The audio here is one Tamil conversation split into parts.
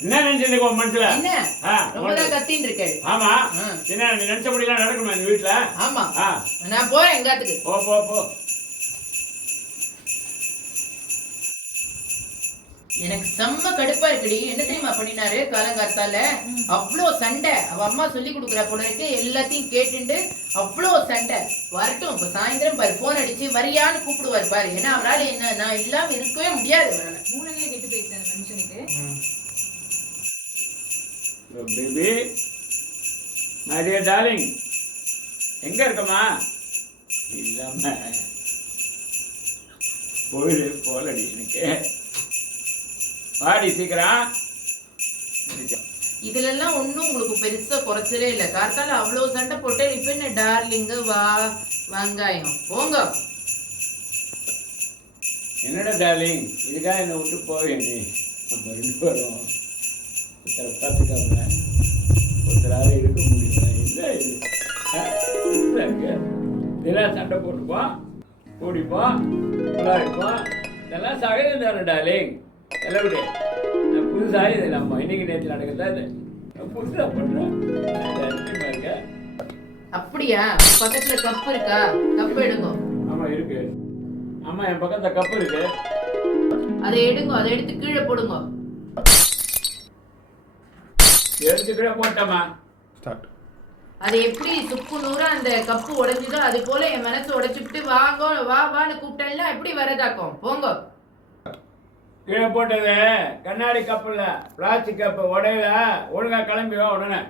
என்ன நினைச்சிருக்க உன் மனசுல? என்ன? கத்தின்னு ஆமா. என்ன நீ நினைச்சபடிலாம் நடக்கணுமா இந்த வீட்டுல ஆமா. நான் போறேன் எங்காத்துக்கு போ போ போ. எனக்கு செம்ம கடுப்பா இருக்குடி. என்ன தெரியுமா பண்ணினாரு காலங்காத்தால அவ்வளோ சண்டை. அவ அம்மா சொல்லி கொடுக்குற போல இருக்கு. எல்லாத்தையும் கேட்டுண்டு அவ்வளோ சண்டை. வரட்டும் இப்ப சாயந்தரம் பாரு போன் அடிச்சு வரியான்னு கூப்பிடுவார் பாரு. ஏன்னா அவரால என்ன நான் இல்லாம இருக்கவே முடியாது அவரால. மூளையே கெட்டு போயிடுச்சு அந்த மனுஷனுக்கு பேபி மை டியர் டார்லிங் எங்க இருக்கம்மா? இல்லாம போயிடு போலடி எனக்கு. வாடி சீக்கிரம். இதுல எல்லாம் ஒண்ணும் உங்களுக்கு பெருசா குறைச்சலே இல்ல. காத்தால அவ்வளவு சண்டை போட்டு இப்ப என்ன டார்லிங்கு வா வெங்காயம். போங்க. என்னடா டார்லிங்? இதுக்காக என்னை விட்டு போவே நீ நம்ம ரெண்டு பேரும். ஒருத்தரை பார்த்துக்காம ஒருத்தராக இருக்க முடியல? என்ன இருக்கு? இதெல்லாம் சண்டை போட்டுப்போம் கூடிப்போம் விளையாடிப்போம் இதெல்லாம் சகஜம் தானே டார்லிங் எல்லாம் விடு நான் புதுசாக இது நம்ம இன்னைக்கு நேற்று நடக்கிறதா இது? புதுசாக பண்ணுறேன் இருக்க அப்படியா? பக்கத்துல கப்பு இருக்கா? கப்பு எடுங்க. ஆமாம் இருக்கு. ஆமாம் என் பக்கத்தில் கப்பு இருக்கு. அதை எடுங்க. அதை எடுத்து கீழே போடுங்க. எடுத்துக்கிட்டே போட்டோமா ஸ்டார்ட் அது எப்படி சுக்கு நூறா அந்த கப்பு உடைஞ்சுதோ அது போல என் மனசு உடைச்சுட்டு வாங்க வா வான்னு கூப்பிட்டேன்ல எப்படி வரதாக்கும்? போங்க. கீழே போட்டது கண்ணாடி கப்பு இல்ல பிளாஸ்டிக் கப்பு உடையல ஒழுங்கா கிளம்பி வா உடனே.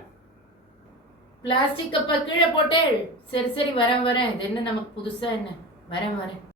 பிளாஸ்டிக் கப்பை கீழே போட்டே சரி சரி வரேன் வரேன். இது என்ன நமக்கு புதுசா என்ன? வரேன் வரேன்.